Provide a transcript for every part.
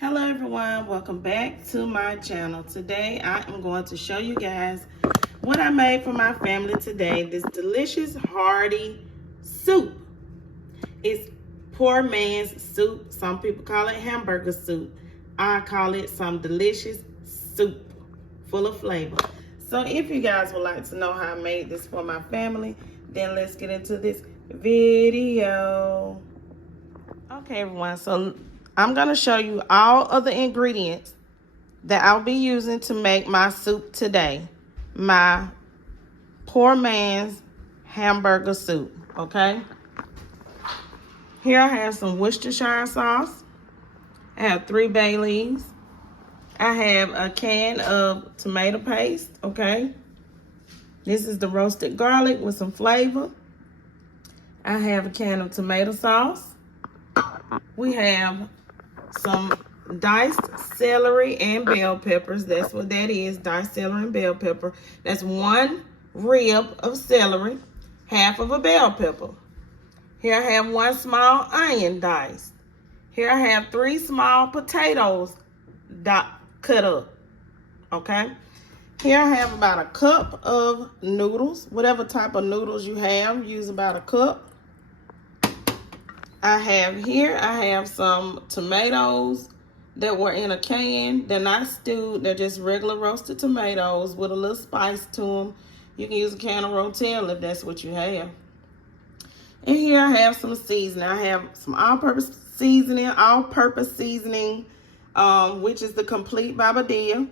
Hello everyone, welcome back to my channel. Today I am going to show you guys what I made for my family today. This delicious hearty soup. It's poor man's soup. Some people call it hamburger soup. I call it some delicious soup full of flavor. So if you guys would like to know how I made this for my family, then let's get into this video. Okay everyone, so I'm going to show you all of the ingredients that I'll be using to make my soup today. My poor man's hamburger soup, okay? Here I have some Worcestershire sauce. I have 3 bay leaves. I have a can of tomato paste, okay? This is the roasted garlic with some flavor. I have a can of tomato sauce. We have some diced celery and bell peppers. That's what that is, diced celery and bell pepper. That's 1 rib of celery, half of a bell pepper. Here I have 1 small onion diced. Here I have 3 small potatoes cut up, okay? Here I have about a cup of noodles. Whatever type of noodles you have, use about a cup. I have some tomatoes that were in a can. They're not stewed. They're just regular roasted tomatoes with a little spice to them. You can use a can of Rotel if that's what you have. And here I have some seasoning. I have some all-purpose seasoning, which is the complete Babadilla.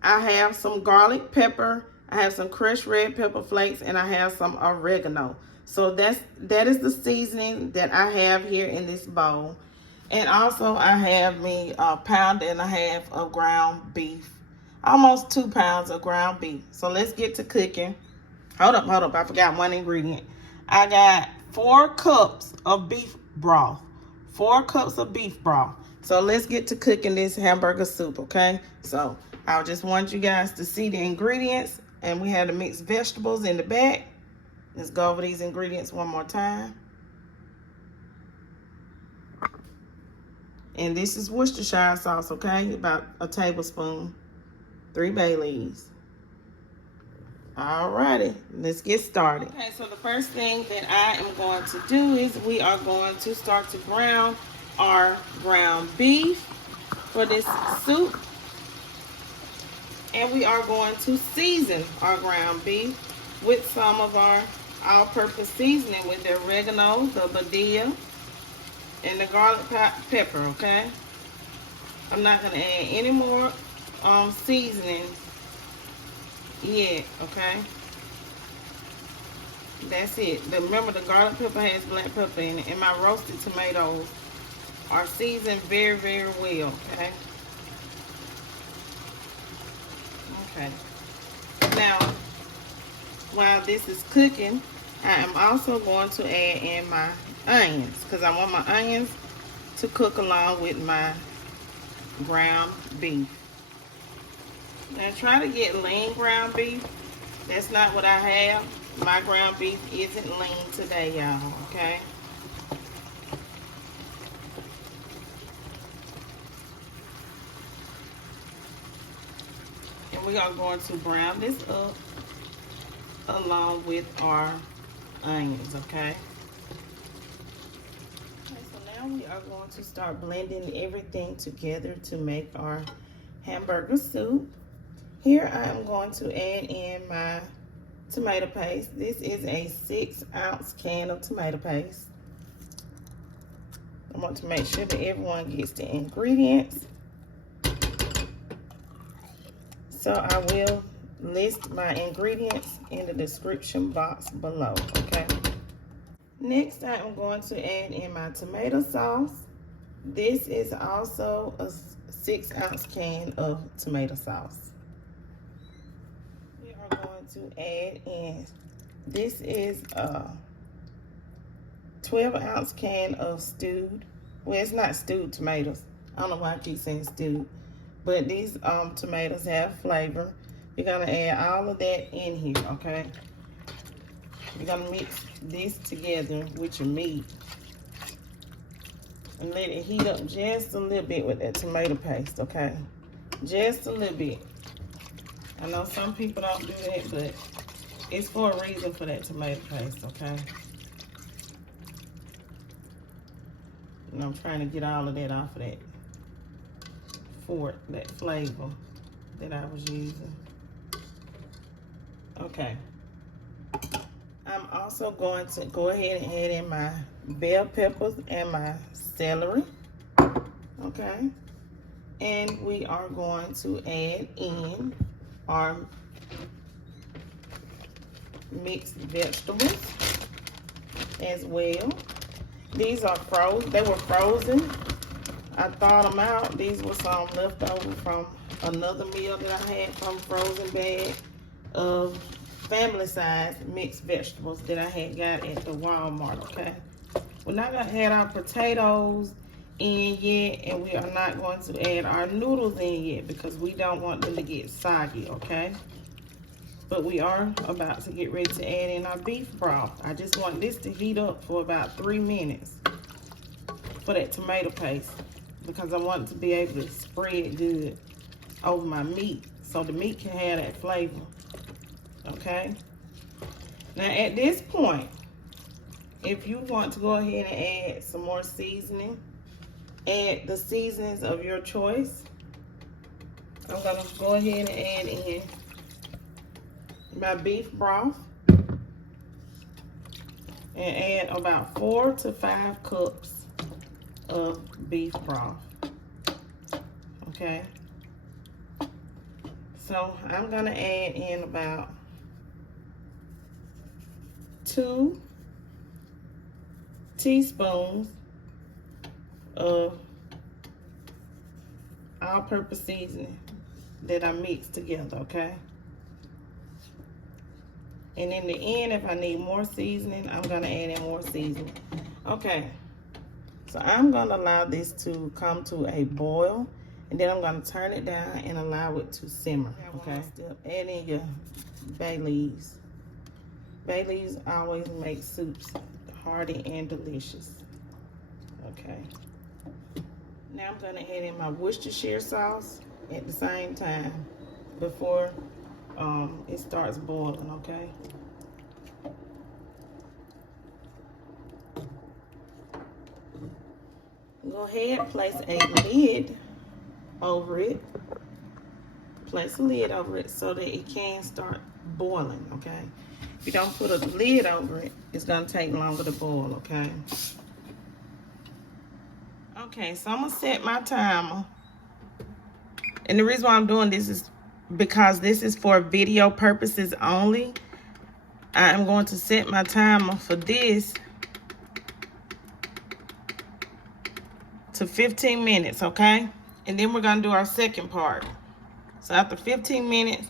I have some garlic pepper. I have some crushed red pepper flakes, and I have some oregano. So that is the seasoning that I have here in this bowl. And also I have me a 1.5 pounds of ground beef. Almost 2 pounds of ground beef. So let's get to cooking. Hold up. I forgot one ingredient. I got 4 cups of beef broth. 4 cups of beef broth. So let's get to cooking this hamburger soup, okay? So I just want you guys to see the ingredients. And we have the mixed vegetables in the back. Let's go over these ingredients one more time. And this is Worcestershire sauce, okay? About a tablespoon. 3 bay leaves. Alrighty, let's get started. Okay, so the first thing that I am going to do is we are going to start to brown our ground beef for this soup. And we are going to season our ground beef with some of our all-purpose seasoning with the oregano, the badilla, and the garlic pepper, okay? I'm not going to add any more seasoning yet, okay? That's it. Remember, the garlic pepper has black pepper in it, and my roasted tomatoes are seasoned very, very well, okay? Okay. Now, while this is cooking, I am also going to add in my onions because I want my onions to cook along with my ground beef. Now try to get lean ground beef. That's not what I have. My ground beef isn't lean today, y'all, okay? And we are going to brown this up along with our onions, okay? Okay, so now we are going to start blending everything together to make our hamburger soup. Here I am going to add in my tomato paste. This is a 6-ounce can of tomato paste. I want to make sure that everyone gets the ingredients. So I will list my ingredients in the description box below, okay? Next, I am going to add in my tomato sauce. This is also a 6-ounce can of tomato sauce. We are going to add in, this is a 12-ounce can of stewed, well, it's not stewed tomatoes. I don't know why I keep saying stewed, but these tomatoes have flavor. You're gonna add all of that in here, okay? You're gonna mix this together with your meat. and let it heat up just a little bit with that tomato paste, okay? Just a little bit. I know some people don't do that, but it's for a reason for that tomato paste, okay? And I'm trying to get all of that off of that that flavor that I was using. Okay. I'm also going to go ahead and add in my bell peppers and my celery. Okay. And we are going to add in our mixed vegetables as well. These are frozen. They were frozen. I thawed them out. These were some left over from another meal that I had from frozen bag of family size mixed vegetables that I had got at the Walmart, okay? We're not gonna add our potatoes in yet, and we are not going to add our noodles in yet because we don't want them to get soggy, okay? But we are about to get ready to add in our beef broth. I just want this to heat up for about 3 minutes for that tomato paste because I want it to be able to spread good over my meat so the meat can have that flavor, okay? Now at this point, if you want to go ahead and add some more seasoning, add the seasonings of your choice. I'm gonna go ahead and add in my beef broth and add about 4 to 5 cups of beef broth. Okay. So I'm gonna add in about 2 teaspoons of all-purpose seasoning that I mixed together, okay? And in the end, if I need more seasoning, I'm gonna add in more seasoning. Okay, so I'm gonna allow this to come to a boil, and then I'm gonna turn it down and allow it to simmer, okay? Add in your bay leaves. Bay leaves always make soups hearty and delicious, okay? Now I'm gonna add in my Worcestershire sauce at the same time before it starts boiling, okay? Go ahead, place a lid over it. Place a lid over it so that it can start boiling, okay? If you don't put a lid over it, it's gonna take longer to boil, okay? Okay, so I'm gonna set my timer. And the reason why I'm doing this is because this is for video purposes only. I am going to set my timer for this to 15 minutes, okay? And then we're gonna do our second part. So after 15 minutes,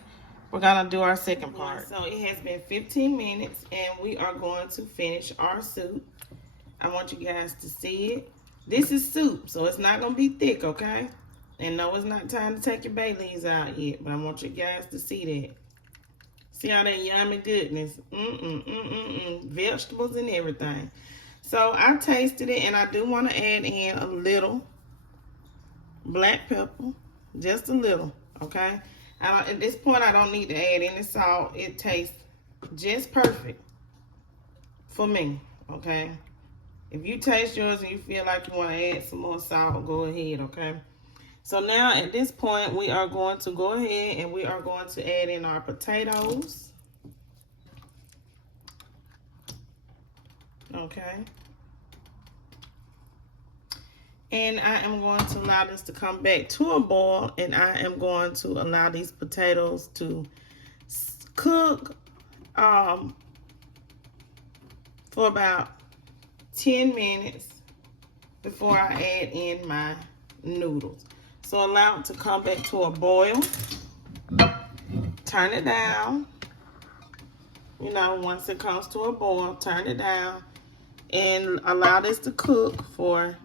we're gonna do our second part. So it has been 15 minutes and we are going to finish our soup. I want you guys to see it. This is soup, so it's not gonna be thick, okay? And no, it's not time to take your bay leaves out yet, but I want you guys to see that. See all that yummy goodness? Vegetables and everything. So I tasted it, and I do want to add in a little black pepper, just a little, okay? At this point, I don't need to add any salt. It tastes just perfect for me, okay? If you taste yours and you feel like you want to add some more salt, go ahead, okay? So now at this point, we are going to go ahead and we are going to add in our potatoes. Okay. And I am going to allow this to come back to a boil, and I am going to allow these potatoes to cook for about 10 minutes before I add in my noodles. So allow it to come back to a boil. Turn it down. You know, once it comes to a boil, turn it down and allow this to cook for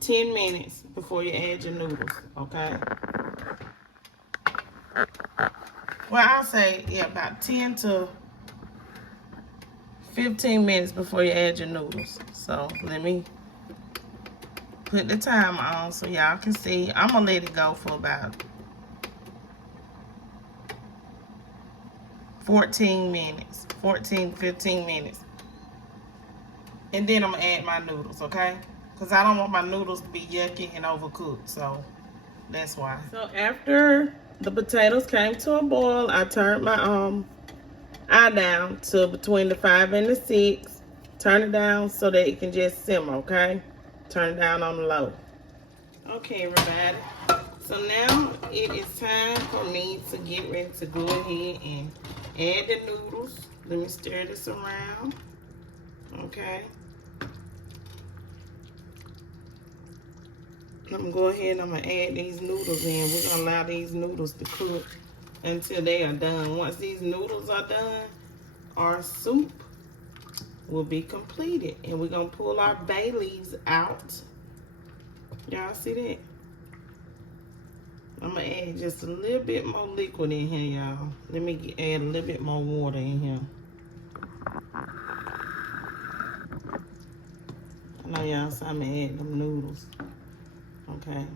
10 minutes before you add your noodles, okay? Well, I'll say, yeah, about 10 to 15 minutes before you add your noodles. So let me Put the timer on so y'all can see. I'm gonna let it go for about 14 minutes, 15 minutes. And then I'm gonna add my noodles, okay? Because I don't want my noodles to be yucky and overcooked, so that's why. So after the potatoes came to a boil, I turned my eye down to between the 5 and the 6. Turn it down so that it can just simmer, okay? Turn it down on the low. Okay, everybody. So now it is time for me to get ready to go ahead and add the noodles. Let me stir this around. Okay. I'm gonna go ahead and I'm gonna add these noodles in. We're gonna allow these noodles to cook until they are done. Once these noodles are done, our soup will be completed. And we're gonna pull our bay leaves out. Y'all see that? I'm gonna add just a little bit more liquid in here, y'all. Let me add a little bit more water in here. I know y'all saw me add them noodles. Okay.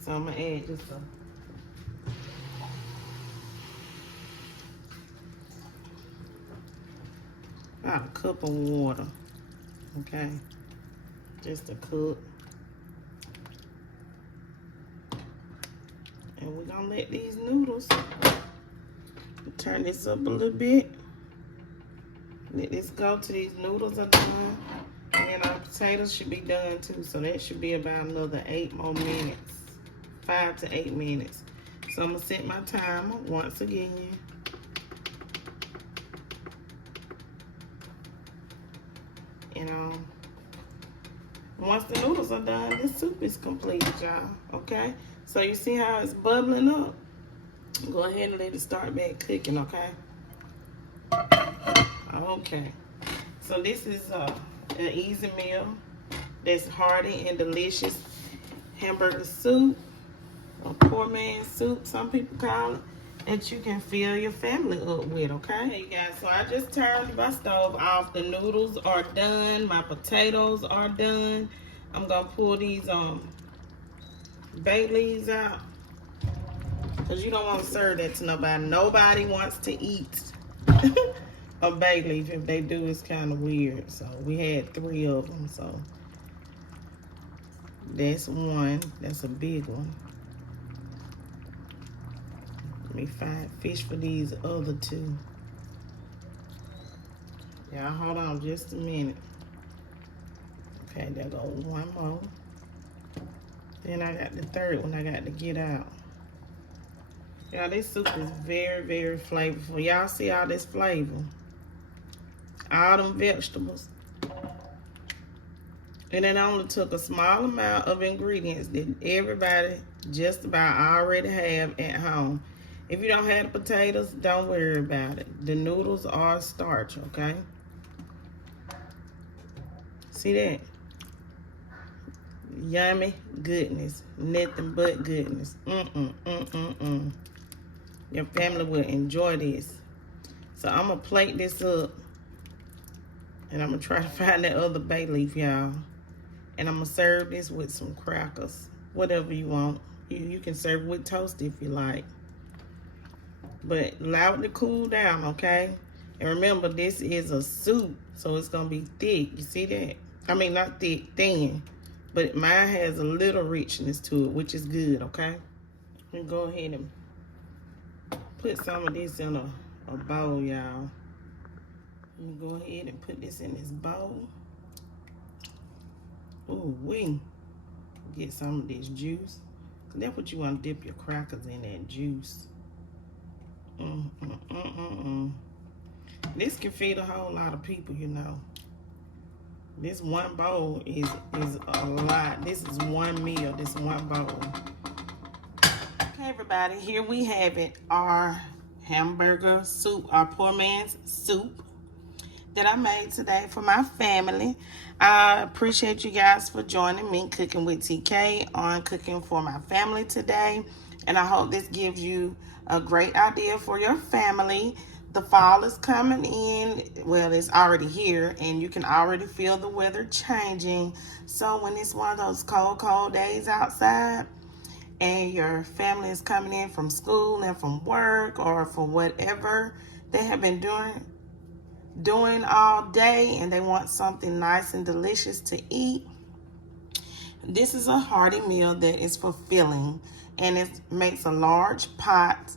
So I'm gonna add just about a cup of water. Okay. Just a cup. And we're gonna let these noodles, turn this up a little bit. Let this go till these noodles are done. And then our potatoes should be done too. So that should be about another 8 more minutes. 5 to 8 minutes. So I'm gonna set my timer once again. And once the noodles are done, this soup is completed, y'all. Okay? So you see how it's bubbling up? Go ahead and let it start back cooking, okay? Okay. So this is an easy meal that's hearty and delicious. Hamburger soup, or poor man's soup, some people call it, that you can fill your family up with, okay? Hey, you guys, so I just turned my stove off. The noodles are done. My potatoes are done. I'm going to pull these bay leaves out, because you don't want to serve that to nobody. Nobody wants to eat a bay leaf. If they do, it's kind of weird. So we had 3 of them. So that's one. That's a big one. Let me fish for these other 2. Y'all hold on just a minute. Okay, there go one more. Then I got the 3rd one I got to get out. Y'all, this soup is very, very flavorful. Y'all see all this flavor? All them vegetables. And it only took a small amount of ingredients that everybody just about already have at home. If you don't have the potatoes, don't worry about it. The noodles are starch, okay? See that? Yummy goodness. Nothing but goodness. Your family will enjoy this. So I'm going to plate this up. And I'm going to try to find that other bay leaf, y'all. And I'm going to serve this with some crackers. Whatever you want. You can serve it with toast if you like. But allow it to cool down, okay? And remember, this is a soup, so it's going to be thick. You see that? I mean, not thick, thin. But mine has a little richness to it, which is good, okay? Let me go ahead and put some of this in a bowl, y'all. Let me go ahead and put this in this bowl. Ooh, we get some of this juice. That's what you want to dip your crackers in, that juice. This can feed a whole lot of people, you know. This one bowl is a lot. This is one meal, this one bowl. Okay, everybody, here we have it. Our hamburger soup, our poor man's soup that I made today for my family. I appreciate you guys for joining me, Cooking with TK, on cooking for my family today. And I hope this gives you a great idea for your family The fall is coming in. Well, it's already here, and you can already feel the weather changing. So when it's one of those cold days outside, and your family is coming in from school and from work or for whatever they have been doing all day, and they want something nice and delicious to eat, this is a hearty meal that is fulfilling, and it makes a large pot,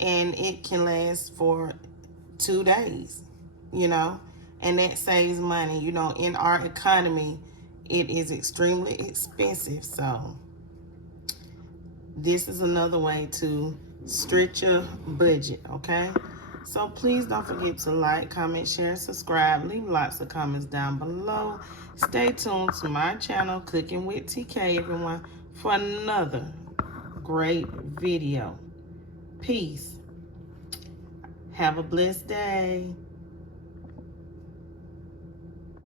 and it can last for 2 days, you know, and that saves money. You know, in our economy, it is extremely expensive. So this is another way to stretch your budget, okay? So please don't forget to like, comment, share, and subscribe. Leave lots of comments down below. Stay tuned to my channel, Cooking with TK, everyone, for another great video. Peace. Have a blessed day.